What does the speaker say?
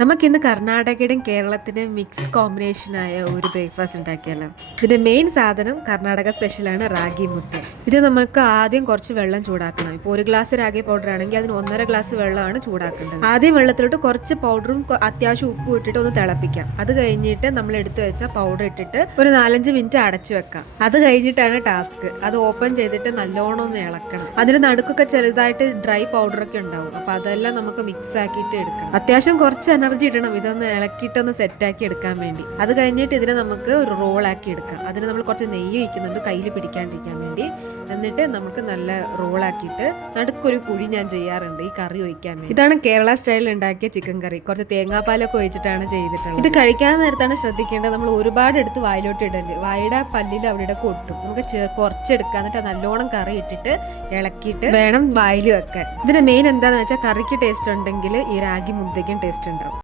നമുക്കിന്ന് കർണാടകയുടെയും കേരളത്തിൻ്റെയും മിക്സ് കോമ്പിനേഷനായ ഒരു ബ്രേക്ക്ഫാസ്റ്റ് ഉണ്ടാക്കിയല്ലോ. ഇതിന്റെ മെയിൻ സാധനം കർണാടക സ്പെഷ്യലാണ് റാഗി മുദ്ദ. ഇത് നമുക്ക് ആദ്യം കുറച്ച് വെള്ളം ചൂടാക്കണം. ഇപ്പോൾ 1 ഗ്ലാസ് റാഗി പൗഡർ ആണെങ്കിൽ അതിന് 1.5 ഗ്ലാസ് വെള്ളമാണ് ചൂടാക്കേണ്ടത്. ആദ്യം വെള്ളത്തിലോട്ട് കുറച്ച് പൗഡറും അത്യാവശ്യം ഉപ്പും ഇട്ടിട്ട് ഒന്ന് തിളപ്പിക്കാം. അത് കഴിഞ്ഞിട്ട് നമ്മൾ എടുത്തു വെച്ച പൗഡർ ഇട്ടിട്ട് ഒരു 4-5 മിനിറ്റ് അടച്ചു വെക്കാം. അത് കഴിഞ്ഞിട്ടാണ് ടാസ്ക്. അത് ഓപ്പൺ ചെയ്തിട്ട് നല്ലോണം ഒന്ന് ഇളക്കണം. അതിന് നടുക്കൊക്കെ ചെറുതായിട്ട് ഡ്രൈ പൗഡറൊക്കെ ഉണ്ടാവും. അപ്പൊ അതെല്ലാം നമുക്ക് മിക്സ് ആക്കിയിട്ട് എടുക്കണം. അത്യാവശ്യം കുറച്ച് എനർജി ഇടണം ഇതൊന്ന് ഇളക്കിയിട്ടൊന്ന് സെറ്റാക്കി എടുക്കാൻ വേണ്ടി. അത് കഴിഞ്ഞിട്ട് ഇതിനെ നമുക്ക് ഒരു റോളാക്കി എടുക്കാം. അതിന് നമ്മൾ കുറച്ച് നെയ്യ് ഒഴിക്കുന്നുണ്ട് കയ്യിൽ പിടിക്കാണ്ടിരിക്കാൻ വേണ്ടി. എന്നിട്ട് നമുക്ക് നല്ല റോളാക്കിയിട്ട് നടുക്കൊരു കുഴി ഞാൻ ചെയ്യാറുണ്ട് ഈ കറി ഒഴിക്കാൻ വേണ്ടി. ഇതാണ് കേരള സ്റ്റൈലിൽ ഉണ്ടാക്കിയ ചിക്കൻ കറി. കുറച്ച് തേങ്ങാപ്പാലൊക്കെ ഒഴിച്ചിട്ടാണ് ചെയ്തിട്ടുള്ളത്. ഇത് കഴിക്കാൻ നേരത്താണ് ശ്രദ്ധിക്കേണ്ടത്. നമ്മൾ ഒരുപാട് എടുത്ത് വായിലോട്ട് ഇടല്. വായുടെ പല്ലിൽ അവിടെ ഒട്ടും. നമുക്ക് കുറച്ചെടുക്കാം. എന്നിട്ട് നല്ലോണം കറി ഇട്ടിട്ട് ഇളക്കിയിട്ട് വേണം വായിൽ വെക്കാൻ. ഇതിന്റെ മെയിൻ എന്താണെന്ന് വെച്ചാൽ കറിക്ക് ടേസ്റ്റ് ഉണ്ടെങ്കിൽ ഈ റാഗി മുദ്ദയ്ക്കും ടേസ്റ്റ് ഉണ്ടാവും.